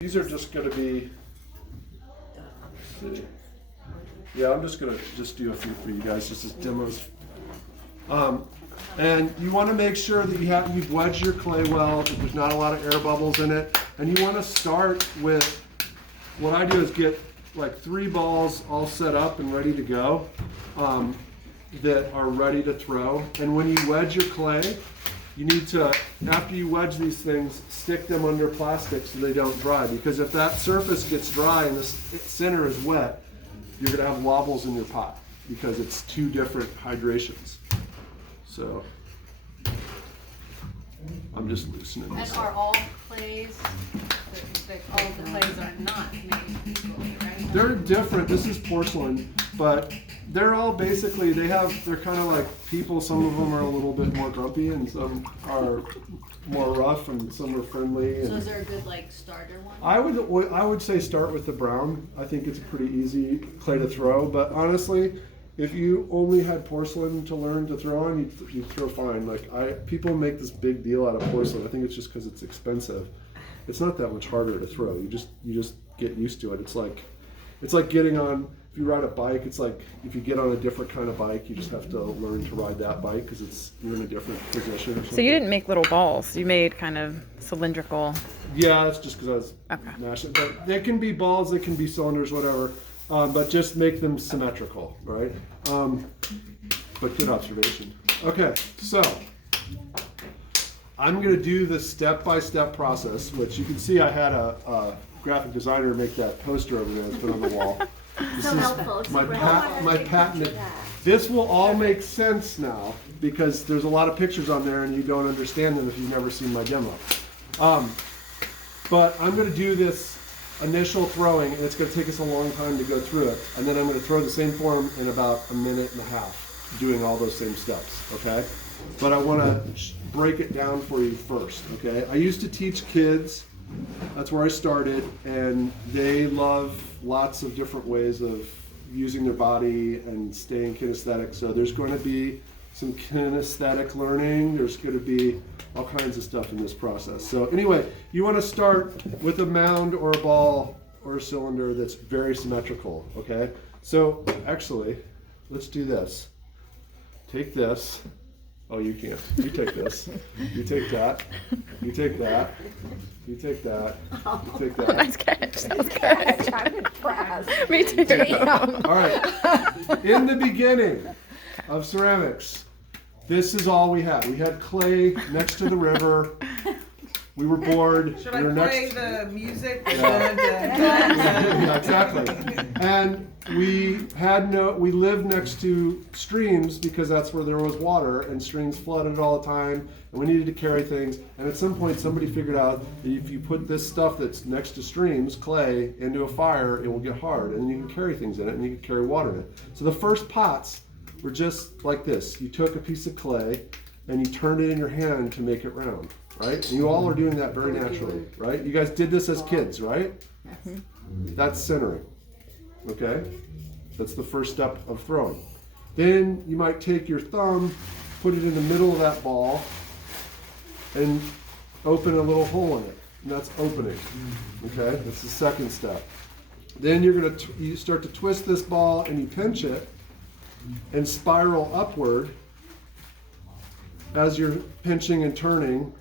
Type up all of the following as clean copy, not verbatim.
These are just going to be, yeah, I'm just going to do a few for you guys, just as demos. And you want to make sure that you've wedged your clay well, that there's not a lot of air bubbles in it. And you want to start with, what I do is get like 3 balls all set up and ready to go that are ready to throw. And when you wedge your clay, you need to, after you wedge these things, stick them under plastic so they don't dry. Because if that surface gets dry and the center is wet, you're going to have wobbles in your pot because it's 2 different hydrations. So I'm just loosening this. And are all clays, all the clays are not made equally, right? They're different. This is porcelain, but they're all basically, they're kind of like people. Some of them are a little bit more grumpy and some are more rough and some are friendly. So is there a good like starter one? I would say start with the brown. I think it's a pretty easy clay to throw, but honestly, if you only had porcelain to learn to throw on, you'd throw fine. Like people make this big deal out of porcelain. I think it's just because it's expensive. It's not that much harder to throw. You just get used to it. It's like getting on. If you ride a bike, it's like if you get on a different kind of bike, you just have to learn to ride that bike because you're in a different position. Or something. So you didn't make little balls. You made kind of cylindrical. Yeah, that's just because I was mashing. But they can be balls, they can be cylinders, whatever. But just make them symmetrical, right? But good observation. Okay, so I'm going to do the step-by-step process, which you can see I had a graphic designer make that poster over there that's put on the wall. This is my patented. This will all make sense now because there's a lot of pictures on there and you don't understand them if you've never seen my demo. But I'm going to do this initial throwing, and it's going to take us a long time to go through it. And then I'm going to throw the same form in about a minute and a half, doing all those same steps, okay? But I want to break it down for you first, okay? I used to teach kids. That's where I started, and they love lots of different ways of using their body and staying kinesthetic. So there's going to be some kinesthetic learning. There's going to be all kinds of stuff in this process. So anyway, you want to start with a mound or a ball or a cylinder that's very symmetrical, okay? So actually, let's do this. Take this. Oh, you can't. You take this. You take that. You take that. You take that. You take that. Nice catch. That was good. I'm impressed. Me too. All right. In the beginning of ceramics, this is all we had. We had clay next to the river. We were bored. Should we I were play the music? Yeah, exactly. And we lived next to streams because that's where there was water, and streams flooded all the time, and we needed to carry things. And at some point, somebody figured out that if you put this stuff that's next to streams, clay, into a fire, it will get hard, and then you can carry things in it, and you can carry water in it. So the first pots were just like this. You took a piece of clay, and you turned it in your hand to make it round. Right? And you all are doing that very naturally, right? You guys did this as kids, right? That's centering, okay? That's the first step of throwing. Then you might take your thumb, put it in the middle of that ball, and open a little hole in it, and that's opening, okay? That's the second step. Then you start to twist this ball and you pinch it and spiral upward as you're pinching and turning.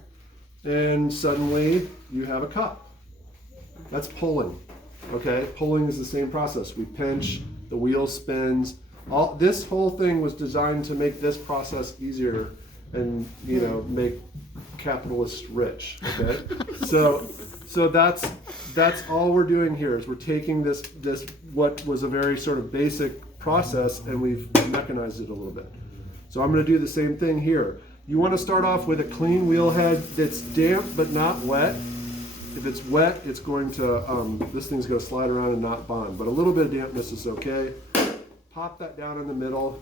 And suddenly you have a cup. That's pulling, okay? Pulling is the same process. We pinch, the wheel spins. This whole thing was designed to make this process easier and, make capitalists rich, okay? So that's all we're doing here is we're taking this what was a very sort of basic process and we've mechanized it a little bit. So I'm going to do the same thing here. You want to start off with a clean wheel head that's damp but not wet. If it's wet, it's going to, this thing's going to slide around and not bond. But a little bit of dampness is okay. Pop that down in the middle.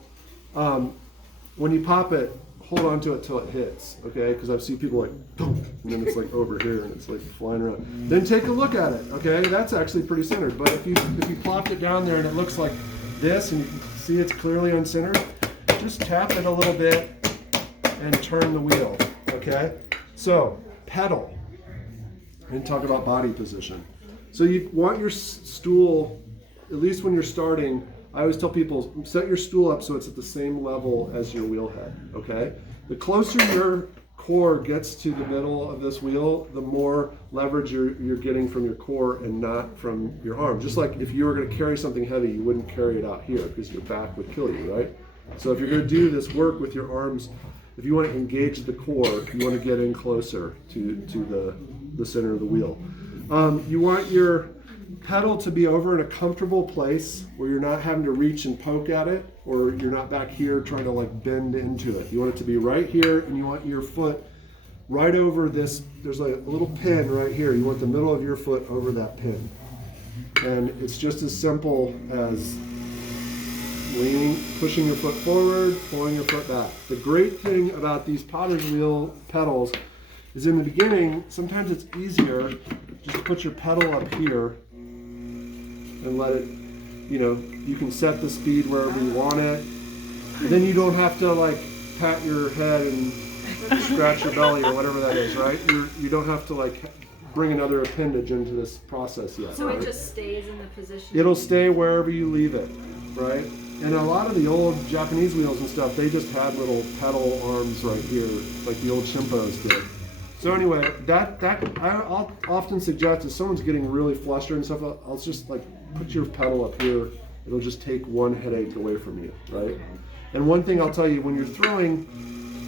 When you pop it, hold on to it till it hits, okay? Because I've seen people like, boom, and then it's like over here and it's like flying around. Then take a look at it, okay? That's actually pretty centered. But if you plopped it down there and it looks like this and you can see it's clearly uncentered, just tap it a little bit and turn the wheel, okay? So, pedal, and talk about body position. So you want your stool, at least when you're starting, I always tell people, set your stool up so it's at the same level as your wheel head, okay? The closer your core gets to the middle of this wheel, the more leverage you're getting from your core and not from your arm. Just like if you were gonna carry something heavy, you wouldn't carry it out here because your back would kill you, right? So if you're gonna do this work with your arms, if you want to engage the core, you want to get in closer to the center of the wheel. You want your pedal to be over in a comfortable place where you're not having to reach and poke at it, or you're not back here trying to like bend into it. You want it to be right here, and you want your foot right over this. There's like a little pin right here. You want the middle of your foot over that pin. And it's just as simple as leaning, pushing your foot forward, pulling your foot back. The great thing about these potter's wheel pedals is in the beginning, sometimes it's easier just to put your pedal up here and let it, you can set the speed wherever you want it. And then you don't have to like pat your head and scratch your belly or whatever that is, right? You don't have to like bring another appendage into this process yet. So right? it just stays in the position? It'll stay wherever you leave it, right? And a lot of the old Japanese wheels and stuff, they just had little pedal arms right here, like the old Chimpos did. So anyway, I'll often suggest if someone's getting really flustered and stuff, I'll just like put your pedal up here. It'll just take one headache away from you, right? And one thing I'll tell you, when you're throwing,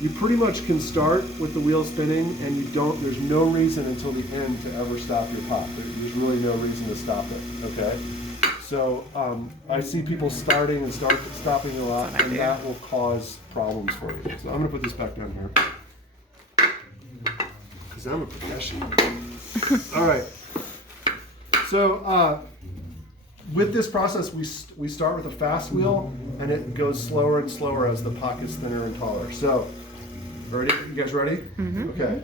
you pretty much can start with the wheel spinning, and there's no reason until the end to ever stop your pot. There's really no reason to stop it, okay? So I see people starting and stopping a lot, and that will cause problems for you. So I'm gonna put this back down here, because I'm a professional. All right. So with this process, we start with a fast wheel, and it goes slower and slower as the pot gets thinner and taller. So, ready? You guys ready? Mm-hmm. Okay.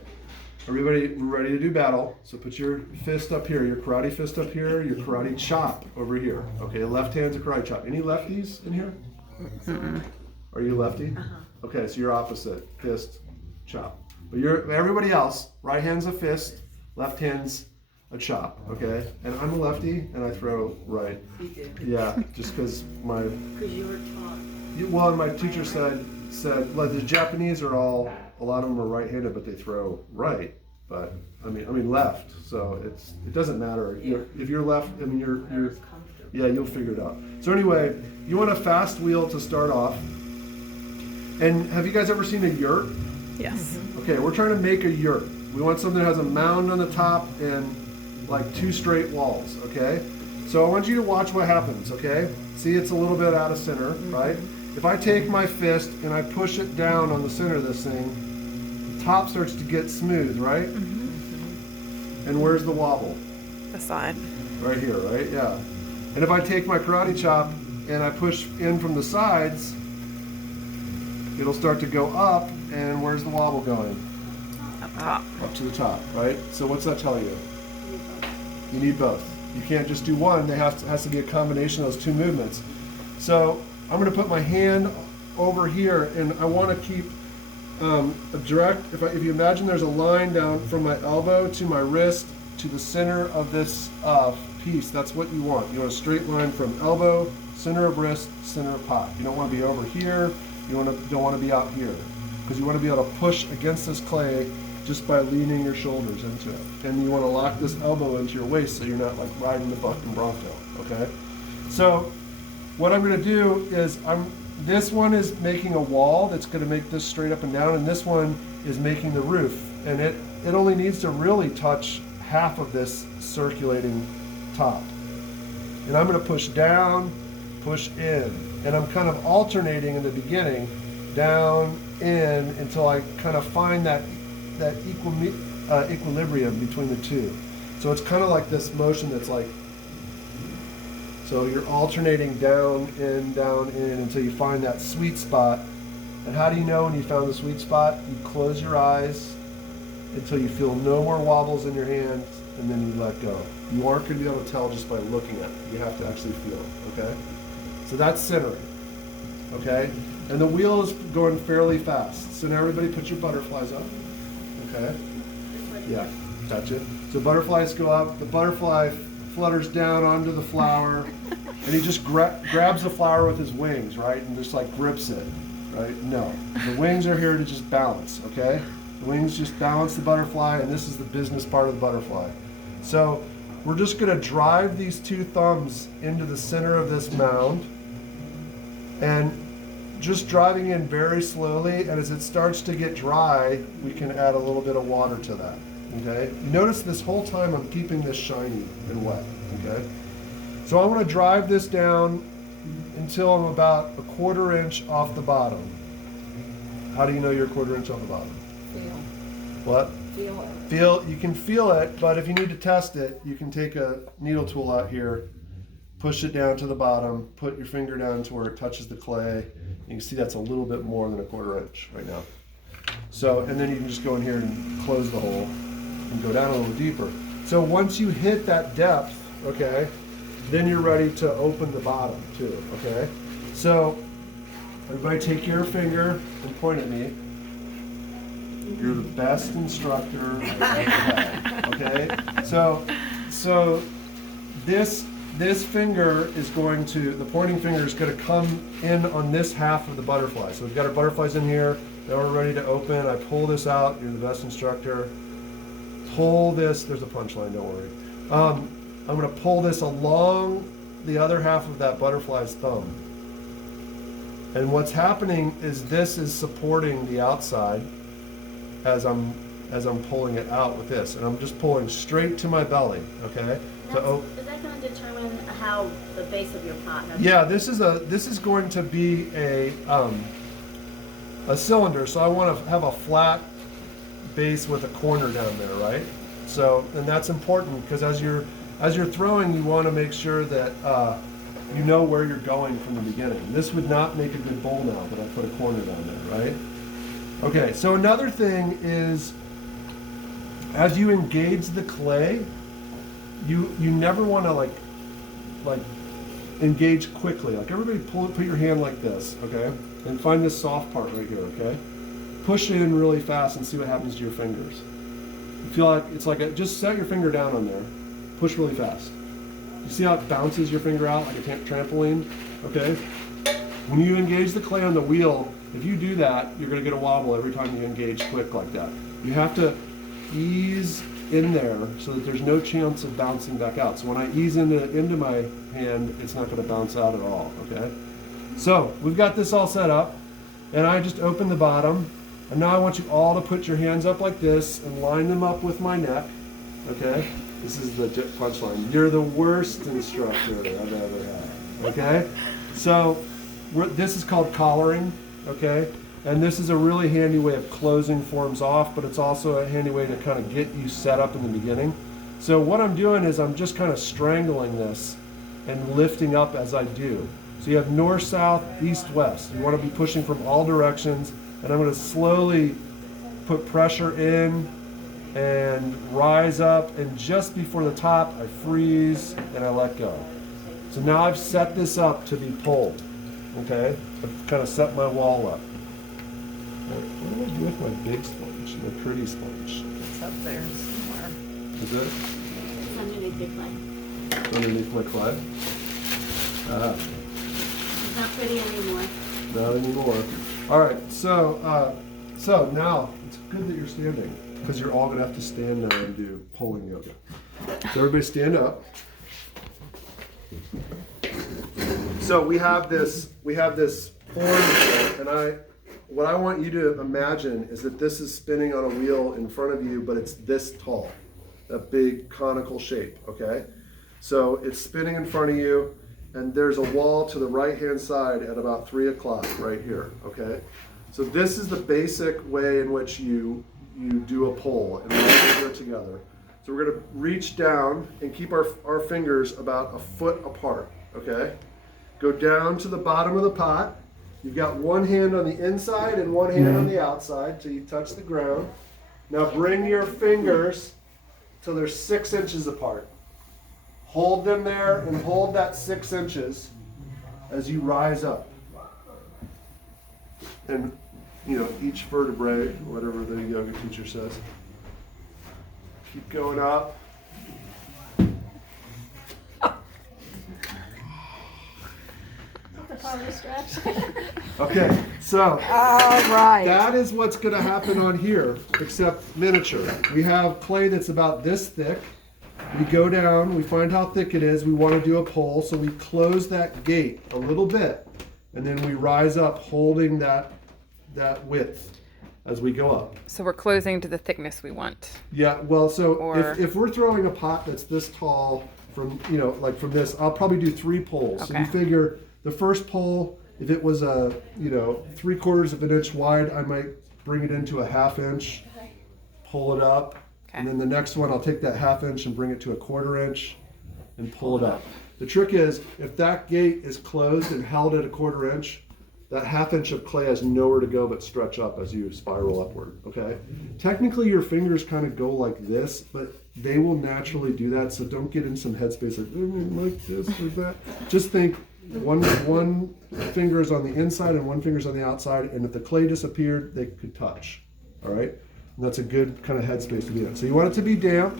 Everybody ready to do battle? So put your fist up here, your karate fist up here, your karate chop over here. Okay, left hand's a karate chop. Any lefties in here? Mm-mm. Are you lefty? Uh-huh. Okay, so you're opposite. Fist, chop. But everybody else, right hand's a fist, left hand's a chop, okay? And I'm a lefty, and I throw right. You do? Yeah, just because my... Because you were taught. Well, my teacher said, like the Japanese are all, a lot of them are right-handed, but they throw right. But I mean left. So it doesn't matter. If you're left, I mean you're yeah, you'll figure it out. So anyway, you want a fast wheel to start off. And have you guys ever seen a yurt? Yes. Okay, we're trying to make a yurt. We want something that has a mound on the top and like 2 straight walls. Okay. So I want you to watch what happens. Okay. See, it's a little bit out of center, right? If I take my fist and I push it down on the center of this thing, the top starts to get smooth, right? Mm-hmm. And where's the wobble? The side. Right here, right? Yeah. And if I take my karate chop and I push in from the sides, it'll start to go up, and where's the wobble going? Up top. Up to the top, right? So what's that tell you? You need both. You can't just do one. There has to be a combination of those 2 movements. So I'm going to put my hand over here, and I want to keep a direct, if you imagine there's a line down from my elbow to my wrist to the center of this piece, that's what you want. You want a straight line from elbow, center of wrist, center of pot. You don't want to be over here, don't want to be out here, because you want to be able to push against this clay just by leaning your shoulders into it. And you want to lock this elbow into your waist so you're not like riding the bucking bronco, okay? So what I'm going to do is this one is making a wall that's going to make this straight up and down, and this one is making the roof. And it only needs to really touch half of this circulating top. And I'm going to push down, push in. And I'm kind of alternating in the beginning, down, in, until I kind of find that equilibrium between the 2. So it's kind of like this motion that's like, so you're alternating down, in, until you find that sweet spot. And how do you know when you found the sweet spot? You close your eyes until you feel no more wobbles in your hands, and then you let go. You aren't going to be able to tell just by looking at it. You have to actually feel it, okay? So that's centering, okay? And the wheel is going fairly fast. So now everybody put your butterflies up, okay? Yeah, touch it. So butterflies go up. The butterfly flutters down onto the flower, and he just grabs the flower with his wings, right, and just like grips it, right? No, the wings are here to just balance, okay? The wings just balance the butterfly, and this is the business part of the butterfly. So we're just gonna drive these two thumbs into the center of this mound, and just driving in very slowly, and as it starts to get dry, we can add a little bit of water to that, okay? Notice this whole time I'm keeping this shiny and wet, okay? So I want to drive this down until I'm about a 1/4 inch off the bottom. How do you know you're a 1/4 inch off the bottom? Feel. What? Feel it. You can feel it, but if you need to test it, you can take a needle tool out here, push it down to the bottom, put your finger down to where it touches the clay. You can see that's a little bit more than a 1/4 inch right now. So, and then you can just go in here and close the hole and go down a little deeper. So once you hit that depth, okay, then you're ready to open the bottom too, okay? So everybody take your finger and point at me. You're the best instructor I've ever had, okay? So this finger is going to, the pointing finger is going to come in on this half of the butterfly. So we've got our butterflies in here. Now we're ready to open. I pull this out. You're the best instructor. Pull this. There's a punchline, don't worry. I'm going to pull this along the other half of that butterfly's thumb. And what's happening is this is supporting the outside as I'm pulling it out with this. And I'm just pulling straight to my belly, okay? Is that going to determine how the base of your pot? Yeah, this is going to be a cylinder, so I want to have a flat base with a corner down there, right? So, and that's important because as you're throwing, you want to make sure that you know where you're going from the beginning. This would not make a good bowl now, but I put a corner down there, right? Okay, so another thing is as you engage the clay, you never want to like engage quickly. Like everybody put your hand like this, okay? And find this soft part right here, okay? Push it in really fast and see what happens to your fingers. You feel like it's like just set your finger down on there. Push really fast. You see how it bounces your finger out like a trampoline, okay? When you engage the clay on the wheel, if you do that, you're gonna get a wobble every time you engage quick like that. You have to ease in there so that there's no chance of bouncing back out. So when I ease into my hand, it's not going to bounce out at all, okay? So we've got this all set up, and I just opened the bottom, and now I want you all to put your hands up like this and line them up with my neck, okay? This is the punchline. You're the worst instructor I've ever had, okay? So this is called collaring, okay? And this is a really handy way of closing forms off, but it's also a handy way to kind of get you set up in the beginning. So what I'm doing is I'm just kind of strangling this and lifting up as I do. So you have north, south, east, west. You want to be pushing from all directions, and I'm going to slowly put pressure in and rise up, and just before the top, I freeze and I let go. So now I've set this up to be pulled, okay? I've kind of set my wall up. What do I do with my big sponge, my pretty sponge? It's up there somewhere. Is it? It's underneath your clay. It's underneath my clay? It's not pretty anymore. Not anymore. All right, so now it's good that you're standing because you're all gonna have to stand now and do pulling yoga. So everybody stand up. So we have this form here, and what I want you to imagine is that this is spinning on a wheel in front of you, but it's this tall, that big conical shape, okay? So it's spinning in front of you, and there's a wall to the right-hand side at about 3 o'clock right here, okay? So this is the basic way in which you do a pull, and we're gonna do it together. So we're gonna reach down and keep our fingers about 1 foot apart, okay? Go down to the bottom of the pot. You've got one hand on the inside and one hand on the outside till you touch the ground. Now bring your fingers till they're 6 inches apart. Hold them there and hold that 6 inches as you rise up. And, each vertebrae, whatever the yoga teacher says. Keep going up. Okay, so All right. that is what's going to happen on here, except miniature. We have clay that's about this thick. We go down, we find how thick it is. We want to do a pole, so we close that gate a little bit, and then we rise up holding that width as we go up. So we're closing to the thickness we want. Yeah, well, so Or- if we're throwing a pot that's this tall from, like from this, I'll probably do 3 poles. So Okay. you figure the first pole, if it was a, 3/4 of an inch wide, I might bring it into a 1/2 inch, pull it up. And then the next one, I'll take that 1/2 inch and bring it to a 1/4 inch and pull it up. The trick is, if that gate is closed and held at a 1/4 inch, that 1/2 inch of clay has nowhere to go but stretch up as you spiral upward, okay? Technically, your fingers kind of go like this, but they will naturally do that, so don't get in some headspace like this or that. Just think one finger is on the inside and one finger's on the outside, and if the clay disappeared, they could touch, all right? And that's a good kind of headspace to be in. So you want it to be damp.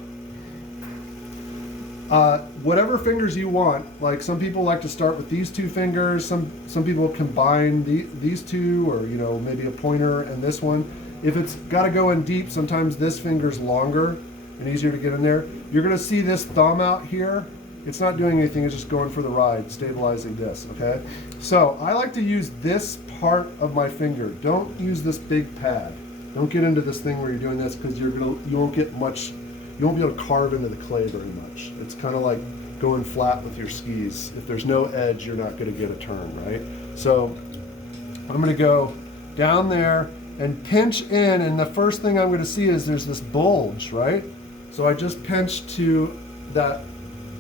Whatever fingers you want, like some people like to start with these 2 fingers, some people combine these 2, or maybe a pointer and this one. If it's got to go in deep, sometimes this finger's longer and easier to get in there. You're going to see this thumb out here. It's not doing anything, it's just going for the ride, stabilizing this, okay? So I like to use this part of my finger. Don't use this big pad. Don't get into this thing where you're doing this, because you won't get much, you won't be able to carve into the clay very much. It's kind of like going flat with your skis. If there's no edge, you're not going to get a turn, right? So I'm going to go down there and pinch in, and the first thing I'm going to see is there's this bulge, right? So I just pinched to that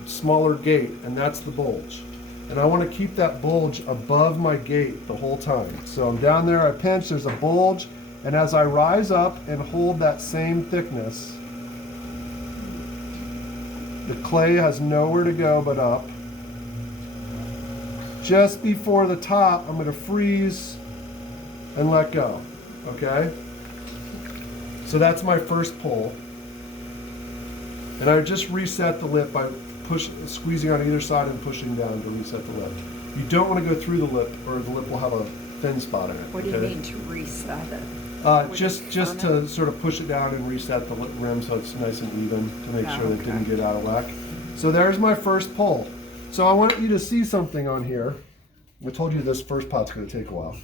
smaller gate, and that's the bulge. And I want to keep that bulge above my gate the whole time. So I'm down there, I pinch, there's a bulge, and as I rise up and hold that same thickness, the clay has nowhere to go but up. Just before the top, I'm going to freeze and let go, okay? So that's my first pull. And I just reset the lip by squeezing on either side and pushing down to reset the lip. You don't want to go through the lip, or the lip will have a thin spot in it. What do you okay? mean to reset it? Just to sort of push it down and reset the rim so it's nice and even, to make sure that it didn't get out of whack. So there's my first pull. So I want you to see something on here. I told you this first pot's going to take a while.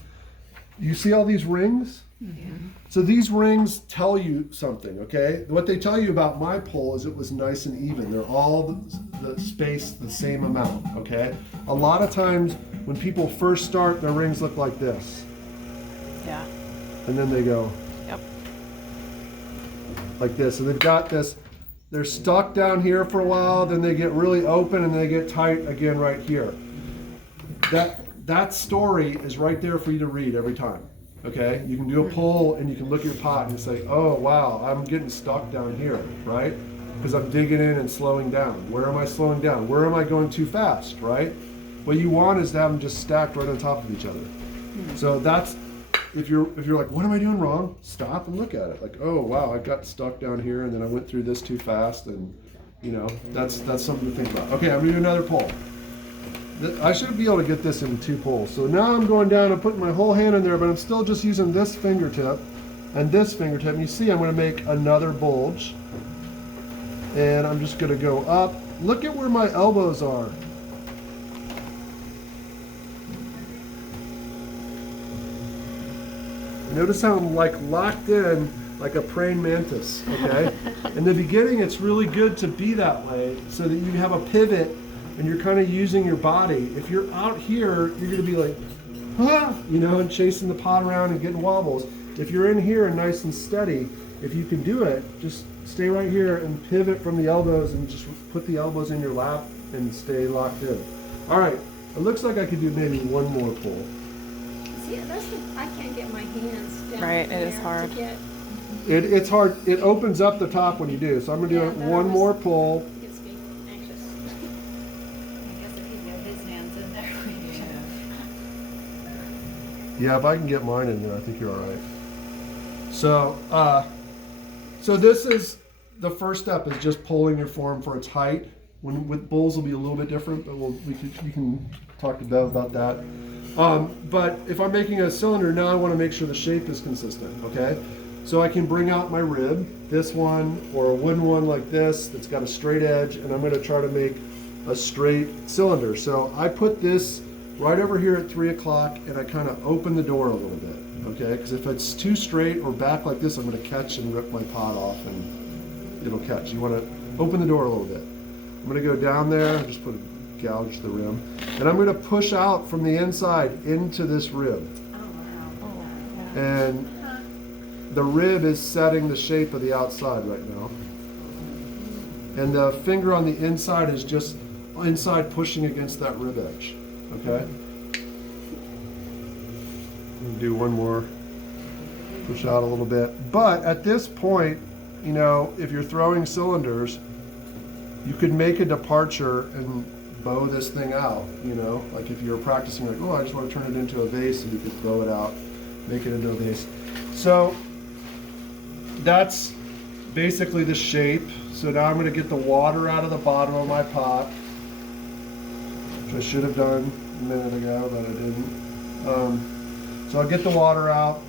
You see all these rings? Mm-hmm. So these rings tell you something, okay? What they tell you about my pull is it was nice and even. They're all the space the same amount, okay? A lot of times when people first start, their rings look like this. Yeah. And then they go Yep. like this. And they've got this, they're stuck down here for a while, then they get really open and they get tight again right here. That story is right there for you to read every time. Okay, you can do a pull and you can look at your pot and say, oh wow, I'm getting stuck down here, right? Because I'm digging in and slowing down. Where am I slowing down? Where am I going too fast, right? What you want is to have them just stacked right on top of each other. So that's, if you're like, what am I doing wrong? Stop and look at it. Like, oh wow, I got stuck down here and then I went through this too fast, and that's something to think about. Okay, I'm gonna do another pull. I should be able to get this in 2 pulls. So now I'm going down and putting my whole hand in there, but I'm still just using this fingertip and this fingertip. And you see I'm going to make another bulge. And I'm just going to go up. Look at where my elbows are. Notice how I'm like locked in like a praying mantis, okay? In the beginning, it's really good to be that way so that you have a pivot and you're kind of using your body. If you're out here, you're gonna be like, and chasing the pot around and getting wobbles. If you're in here and nice and steady, if you can do it, just stay right here and pivot from the elbows and just put the elbows in your lap and stay locked in. All right, it looks like I could do maybe one more pull. See, I can't get my hands down Right, there it is hard. to get, It's hard, it opens up the top when you do. So I'm gonna do Yeah, that one was- more pull. gets me anxious. I guess if he got his hands in there, we should. Yeah, if I can get mine in there, I think you're all right. So, so this is the first step, is just pulling your form for its height. With bulls will be a little bit different, but you can talk to Bev about that. But if I'm making a cylinder, now I want to make sure the shape is consistent, okay? So I can bring out my rib, this one, or a wooden one like this that's got a straight edge, and I'm going to try to make a straight cylinder. So I put this right over here at 3 o'clock, and I kind of open the door a little bit, okay? Because if it's too straight or back like this, I'm going to catch and rip my pot off, and it'll catch. You want to open the door a little bit. I'm going to go down there, just gouge the rim, and I'm going to push out from the inside into this rib. And the rib is setting the shape of the outside right now. And the finger on the inside is just inside pushing against that rib edge, okay? Do one more, push out a little bit. But at this point, you know, if you're throwing cylinders, you could make a departure and bow this thing out, you know? Like if you're practicing, like, oh, I just want to turn it into a vase, and you could throw it out, make it into a vase. So that's basically the shape. So now I'm going to get the water out of the bottom of my pot, which I should have done a minute ago, but I didn't. So I'll get the water out,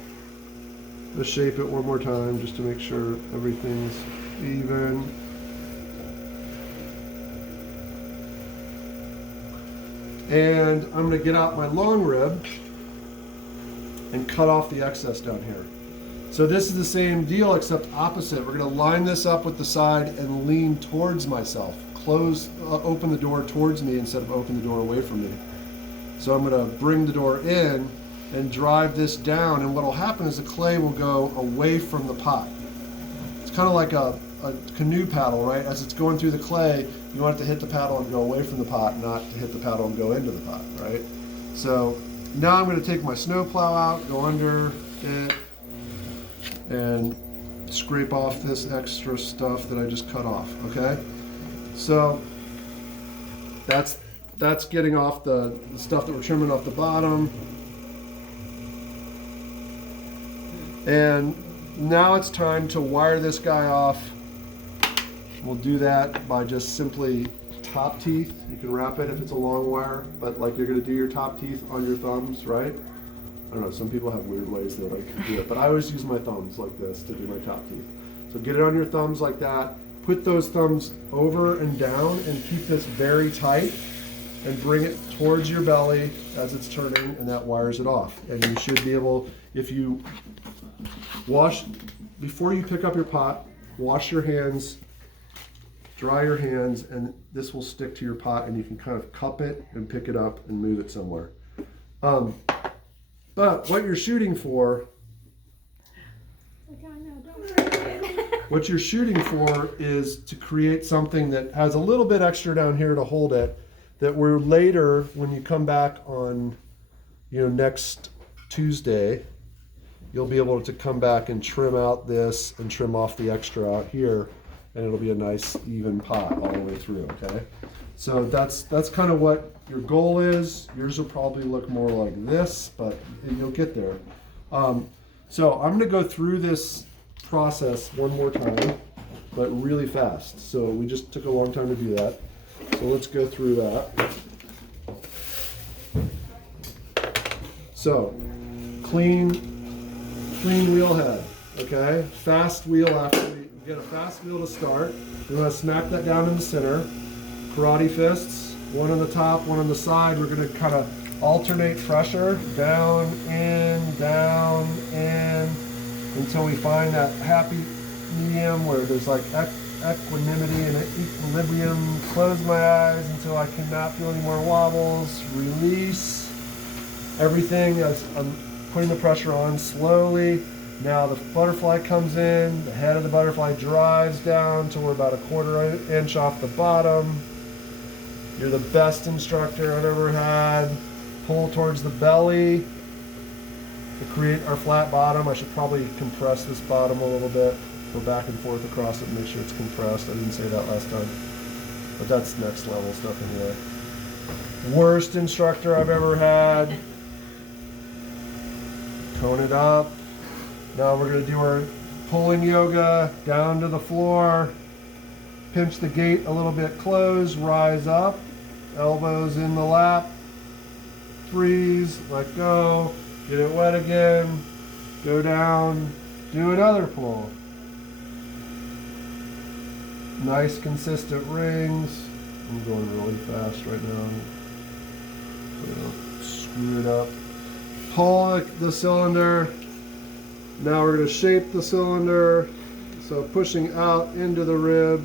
just shape it one more time just to make sure everything's even. And I'm going to get out my long rib and cut off the excess down here. So this is the same deal except opposite. We're going to line this up with the side and lean towards myself. Open the door towards me instead of open the door away from me. So I'm going to bring the door in and drive this down, and what will happen is the clay will go away from the pot. It's kind of like a canoe paddle, right? As it's going through the clay, you want it to hit the paddle and go away from the pot, not to hit the paddle and go into the pot, right? So now I'm going to take my snow plow out, go under it, and scrape off this extra stuff that I just cut off, okay? So that's getting off the stuff that we're trimming off the bottom. And now it's time to wire this guy off. We'll do that by just simply top teeth. You can wrap it if it's a long wire, but like you're gonna do your top teeth on your thumbs, right? I don't know, some people have weird ways that I can do it, but I always use my thumbs like this to do my top teeth. So get it on your thumbs like that. Put those thumbs over and down and keep this very tight and bring it towards your belly as it's turning, and that wires it off. And you should be able, if you wash, before you pick up your pot, wash your hands, dry your hands, and this will stick to your pot, and you can kind of cup it and pick it up and move it somewhere. But what you're shooting for, what you're shooting for is to create something that has a little bit extra down here to hold it, that we're later, when you come back on, you know, next Tuesday, you'll be able to come back and trim out this and trim off the extra out here, and it'll be a nice even pot all the way through, okay? So that's kind of what your goal is. Yours will probably look more like this, but you'll get there. So I'm gonna go through this process one more time, but really fast. So we just took a long time to do that. So let's go through that. So clean wheel head, okay? Fast wheel after we get a fast wheel to start. We want to smack that down in the center. Karate fists, one on the top, one on the side. We're going to kind of alternate pressure, down, in, until we find that happy medium where there's like equanimity and equilibrium. Close my eyes until I cannot feel any more wobbles. Release everything as I'm putting the pressure on slowly. Now the butterfly comes in, the head of the butterfly drives down till we're about 1/4 inch off the bottom. You're the best instructor I've ever had. Pull towards the belly to create our flat bottom. I should probably compress this bottom a little bit. Go back and forth across it and make sure it's compressed. I didn't say that last time, but that's next level stuff anyway. Worst instructor I've ever had. Cone it up. Now we're going to do our pulling yoga down to the floor. Pinch the gate a little bit closed, rise up, elbows in the lap, freeze, let go, get it wet again, go down, do another pull. Nice consistent rings. I'm going really fast right now. Screw it up. Pull the cylinder. Now we're going to shape the cylinder. So pushing out into the rib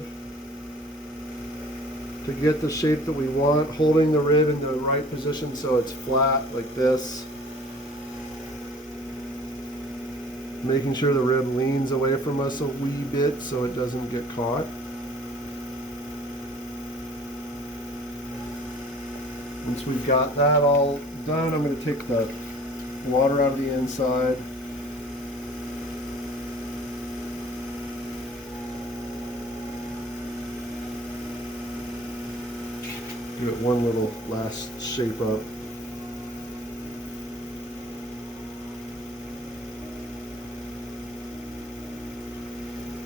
to get the shape that we want, holding the rib in the right position so it's flat like this. Making sure the rib leans away from us a wee bit so it doesn't get caught. Once we've got that all done, I'm going to take the water out of the inside. Give it one little last shape up.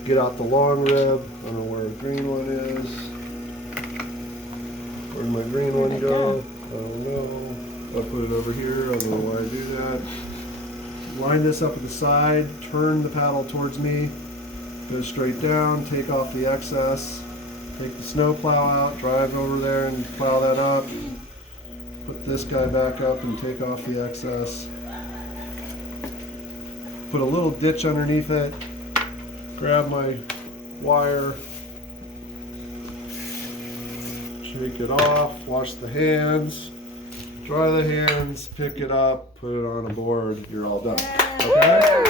Get out the long rib. I don't know where the green one is. Where'd my green one go? I don't know. I'll put it over here. I don't know why I do that. Line this up at the side. Turn the paddle towards me. Go straight down. Take off the excess. Take the snow plow out. Drive over there and plow that up. Put this guy back up and take off the excess. Put a little ditch underneath it. Grab my wire. Shake it off, wash the hands, dry the hands, pick it up, put it on a board, you're all done. Okay?